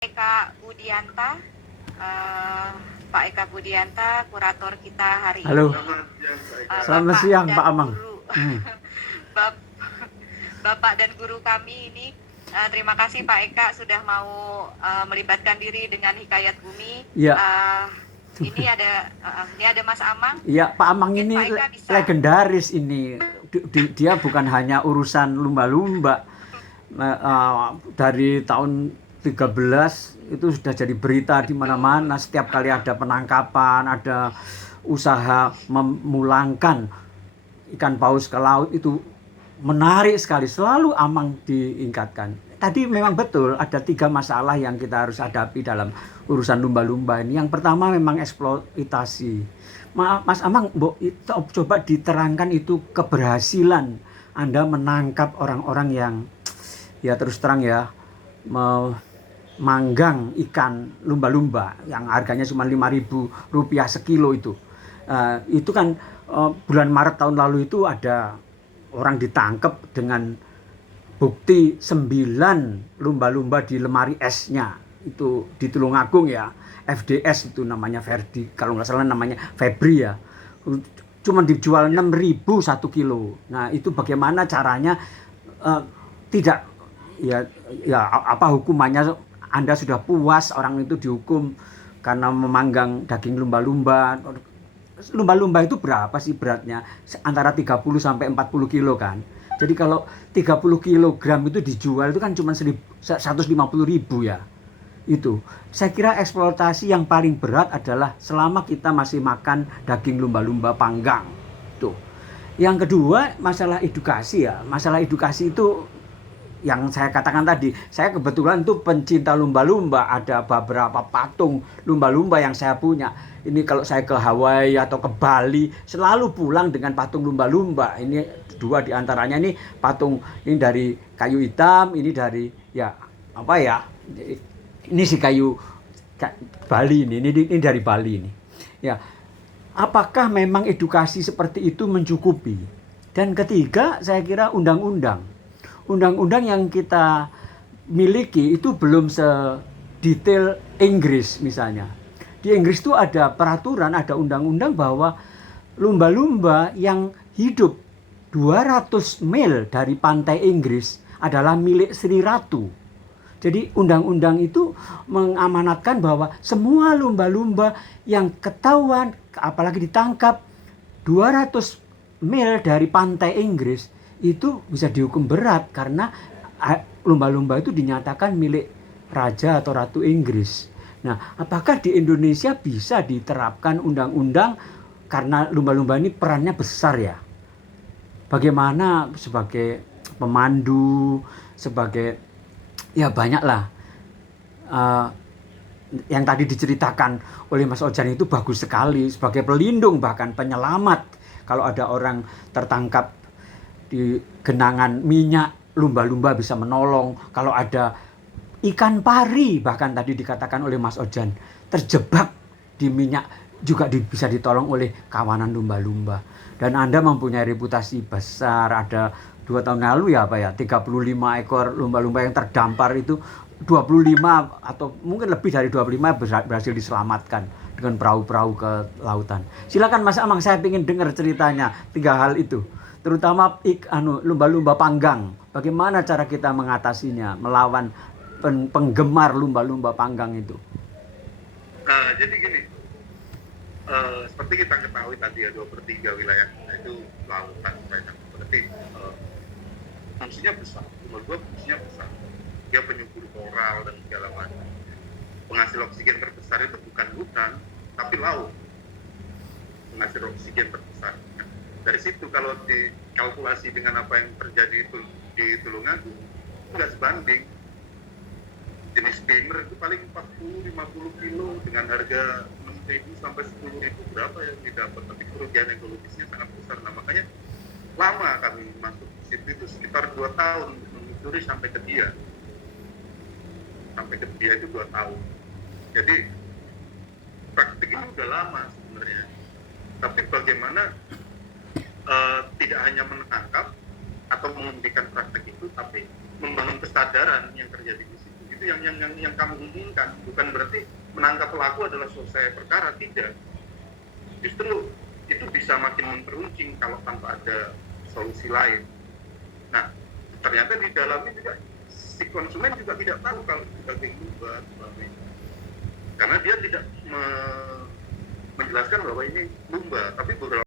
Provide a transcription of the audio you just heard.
Eka Budianta, eh, Pak Eka Budianta, kurator kita hari Halo. ini. Selamat siang, Pak Amang. Bapak dan guru kami ini, terima kasih Pak Eka sudah mau melibatkan diri dengan Hikayat Bumi. Iya. Ini ada Mas Amang. Iya, Pak Amang ini legendaris ini. Dia bukan hanya urusan lumba-lumba. Dari tahun 13 itu sudah jadi berita di mana-mana. Setiap kali ada penangkapan, ada usaha memulangkan ikan paus ke laut, itu menarik sekali. Selalu Amang diingatkan. Tadi memang betul ada 3 masalah yang kita harus hadapi dalam urusan lumba-lumba ini. Yang pertama memang eksploitasi. Mas Amang, coba diterangkan itu keberhasilan Anda menangkap orang-orang yang ya terus terang ya memanggang ikan lumba-lumba yang harganya cuma Rp5.000 sekilo itu. Itu kan bulan Maret tahun lalu itu ada orang ditangkap dengan bukti 9 lumba-lumba di lemari esnya. Itu di Tulungagung ya. FDS itu namanya, Ferdi. Kalau nggak salah namanya Febri ya. Cuma dijual 6.000 1 kilo. Nah itu bagaimana caranya tidak ya apa hukumannya? Anda sudah puas orang itu dihukum karena memanggang daging lumba-lumba. Lumba-lumba itu berapa sih beratnya? Antara 30 sampai 40 kilo kan. Jadi kalau 30 kilogram itu dijual itu kan cuma 150.000 ya. Itu. Saya kira eksploitasi yang paling berat adalah selama kita masih makan daging lumba-lumba panggang. Tuh. Yang kedua, masalah edukasi ya. Masalah edukasi itu yang saya katakan tadi, saya kebetulan tuh pencinta lumba-lumba, ada beberapa patung lumba-lumba yang saya punya. Ini kalau saya ke Hawaii atau ke Bali, selalu pulang dengan patung lumba-lumba. Ini 2 diantaranya ini patung, ini dari kayu hitam, ini dari ya apa ya? Ini si kayu Bali ini dari Bali ini. Ya, apakah memang edukasi seperti itu mencukupi? Dan ketiga, saya kira undang-undang yang kita miliki itu belum sedetail Inggris misalnya. Di Inggris itu ada peraturan, ada undang-undang bahwa lumba-lumba yang hidup 200 mil dari pantai Inggris adalah milik Sri Ratu. Jadi undang-undang itu mengamanatkan bahwa semua lumba-lumba yang ketahuan, apalagi ditangkap 200 mil dari pantai Inggris, itu bisa dihukum berat karena lumba-lumba itu dinyatakan milik raja atau ratu Inggris. Nah, apakah di Indonesia bisa diterapkan undang-undang karena lumba-lumba ini perannya besar ya? Bagaimana sebagai pemandu, sebagai ya banyaklah yang tadi diceritakan oleh Mas Ojan itu bagus sekali, sebagai pelindung bahkan penyelamat. Kalau ada orang tertangkap di genangan minyak, lumba-lumba bisa menolong. Kalau ada ikan pari, bahkan tadi dikatakan oleh Mas Ojan, terjebak di minyak juga bisa ditolong oleh kawanan lumba-lumba. Dan Anda mempunyai reputasi besar. Ada 2 tahun lalu ya 35 ekor lumba-lumba yang terdampar itu, 25 atau mungkin lebih dari 25 berhasil diselamatkan dengan perahu-perahu ke lautan. Silakan Mas Amang, saya ingin dengar ceritanya 3 hal itu. Terutama lumba-lumba panggang. Bagaimana cara kita mengatasinya, melawan penggemar lumba-lumba panggang itu? Jadi gini, seperti kita ketahui tadi ya, 2/3 wilayah kita itu lautan. Berarti fungsinya besar, lumba-lumba fungsinya besar. Dia penyubur koral dan segala macam. Penghasil oksigen terbesar itu bukan hutan, tapi laut. Penghasil oksigen terbesar. Dari situ kalau dikalkulasi dengan apa yang terjadi itu di Tulungagung, nggak sebanding. Jenis steamer itu paling 40-50 kilo dengan harga 6.000 sampai 10.000 berapa yang didapat, tapi kerugian ekologisnya sangat besar. Nah makanya lama kami masuk di situ, itu sekitar 2 tahun menyusuri sampai ke dia. Sampai ke dia itu 2 tahun. Jadi praktik ini udah lama sebenarnya. Tapi bagaimana tidak hanya menangkap atau menghentikan praktek itu, tapi membangun kesadaran yang terjadi di situ. itu yang kamu inginkan. Bukan berarti menangkap pelaku adalah selesai perkara, tidak. Justru itu bisa makin memperuncing kalau tanpa ada solusi lain. Nah, ternyata di dalamnya juga si konsumen juga tidak tahu kalau itu daging lumba, karena dia tidak menjelaskan bahwa ini lumba, tapi beberapa